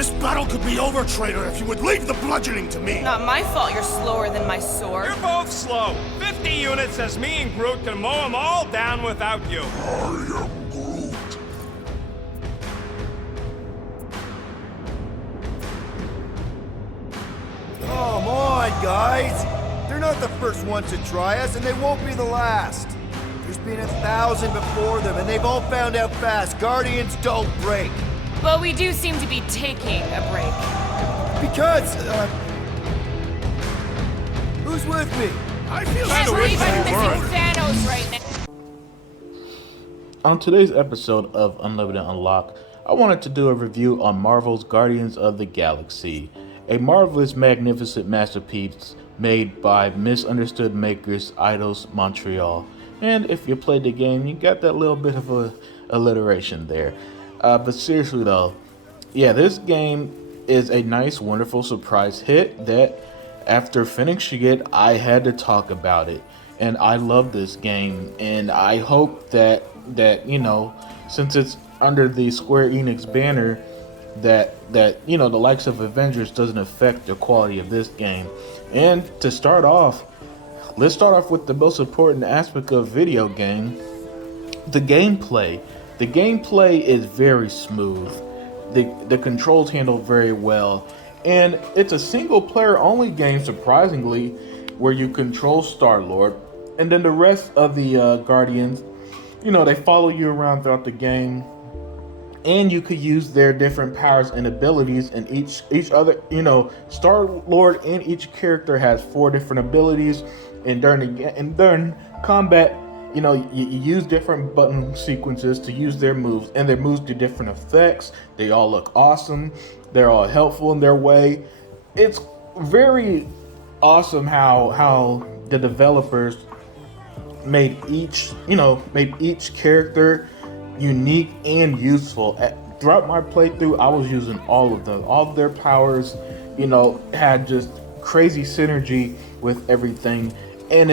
This battle could be over, traitor, if you would leave the bludgeoning to me. Not my fault you're slower than my sword. You're both slow. 50 units says me and Groot can mow them all down without you. I am Groot. Come on, guys! They're not the first ones to try us, and they won't be the last. There's been 1,000 before them, and they've all found out fast. Guardians don't break. But we do seem to be taking a break. Because, who's with me? I feel Can't so believe I'm insane. missing Thanos right now. On today's episode of Unlimited Unlock, I wanted to do a review on Marvel's Guardians of the Galaxy, a marvelous, magnificent masterpiece made by misunderstood makers Eidos Montreal. And if you played the game, you got that little bit of a alliteration there. But seriously though, yeah, this game is a nice, wonderful surprise hit that after finishing it, I had to talk about it. And I love this game, and I hope that you know, since it's under the Square Enix banner, that you know, the likes of Avengers doesn't affect the quality of this game. And to start off, let's start off with the most important aspect of video game, the gameplay. The gameplay is very smooth. The controls handle very well, and it's a single player only game, surprisingly, where you control Star-Lord, and then the rest of the Guardians, you know, they follow you around throughout the game, and you could use their different powers and abilities, and each other, you know, Star-Lord and each character has 4 different abilities, and during combat, you know, you use different button sequences to use their moves, and their moves do different effects. They all look awesome. They're all helpful in their way. It's very awesome how the developers made each character unique and useful. Throughout my playthrough, I was using all of them. All of their powers, you know, had just crazy synergy with everything. And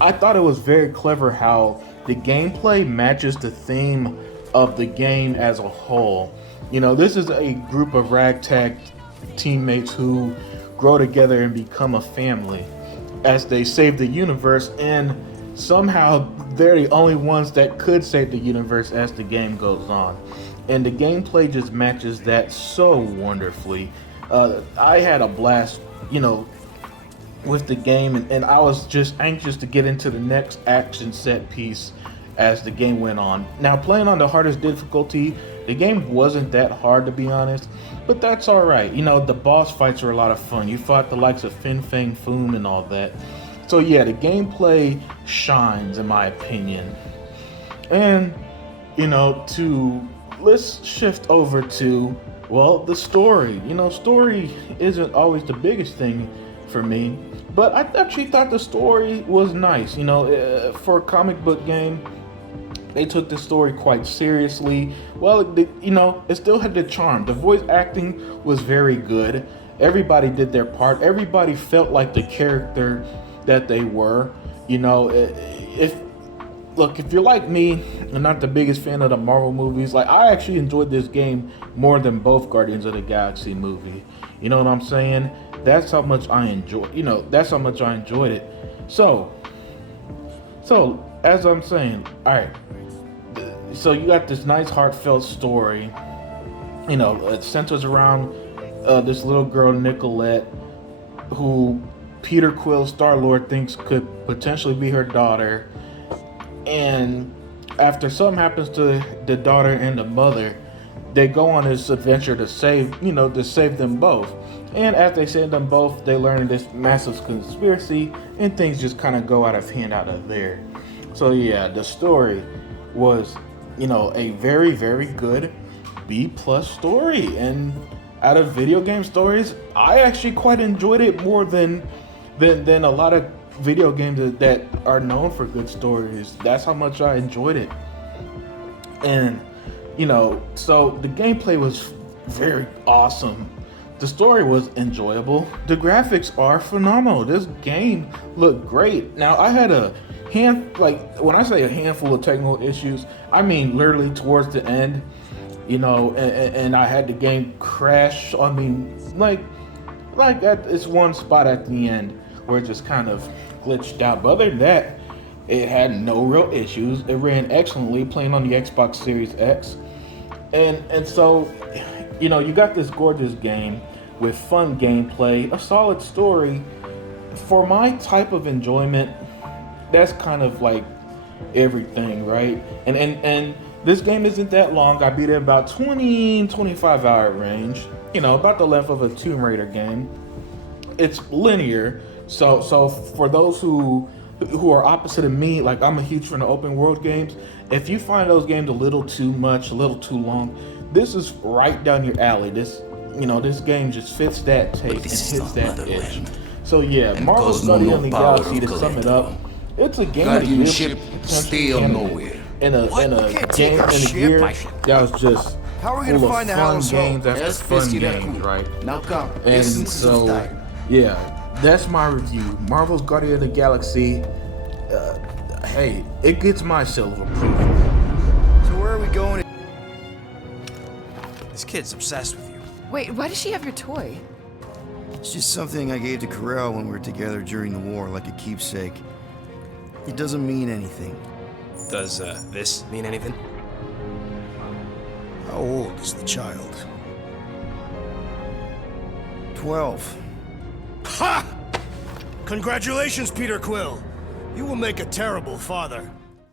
I thought it was very clever how the gameplay matches the theme of the game as a whole. You know, this is a group of ragtag teammates who grow together and become a family as they save the universe, and somehow they're the only ones that could save the universe as the game goes on. And the gameplay just matches that so wonderfully. I had a blast, you know, with the game, and I was just anxious to get into the next action set piece as the game went on. Now, playing on the hardest difficulty, the game wasn't that hard, to be honest, but that's alright. You know, the boss fights are a lot of fun. You fought the likes of Fin Fang Foom and all that. So yeah, the gameplay shines, in my opinion. And, you know, let's shift over to, well, the story. You know, story isn't always the biggest thing for me, but I actually thought the story was nice. You know, for a comic book game, they took the story quite seriously. Well, you know, it still had the charm. The voice acting was very good. Everybody did their part. Everybody felt like the character that they were. You know, if you're like me and not the biggest fan of the Marvel movies, like, I actually enjoyed this game more than both Guardians of the Galaxy movie. You know what I'm saying? That's how much I enjoyed it. So as I'm saying, all right. So you got this nice heartfelt story. You know, it centers around this little girl, Nicolette, who Peter Quill, Star-Lord, thinks could potentially be her daughter. And after something happens to the daughter and the mother, they go on this adventure to save them both. And as they save them both, they learn this massive conspiracy, and things just kind of go out of hand out of there. So yeah, the story was, you know, a very, very good B+ story. And out of video game stories, I actually quite enjoyed it more than a lot of video games that are known for good stories. That's how much I enjoyed it. And, you know, so the gameplay was very awesome. The story was enjoyable. The graphics are phenomenal. This game looked great. Now, I had when I say a handful of technical issues, I mean literally towards the end. you know, and I had the game crash on me, like at this one spot at the end where it just kind of glitched out. But other than that, it had no real issues. It ran excellently playing on the Xbox Series X. And so, you know, you got this gorgeous game with fun gameplay, a solid story. For my type of enjoyment, that's kind of like everything, right? And this game isn't that long. I beat it about 25 hour range, you know, about the length of a Tomb Raider game. It's linear, so for those who are opposite of me, like I'm a huge fan of open world games. If you find those games a little too much, a little too long, this is right down your alley. This game just fits that taste and hits that itch. So yeah, Marvel's Guardians of the Galaxy, to sum it up, it's a game of the year Guardianship still nowhere. in a game in a year that was just How are we gonna full of find the fun house? games after Yes, fun Fisky, that's games, cool. right? Now come. And Essence of so, style. yeah, that's my review. Marvel's Guardians of the Galaxy. Hey, it gets my seal of approval. So where are we going? This kid's obsessed with you. Wait, why does she have your toy? It's just something I gave to Corel when we were together during the war, like a keepsake. It doesn't mean anything. Does this mean anything? How old is the child? 12. Ha! Congratulations, Peter Quill. You will make a terrible father.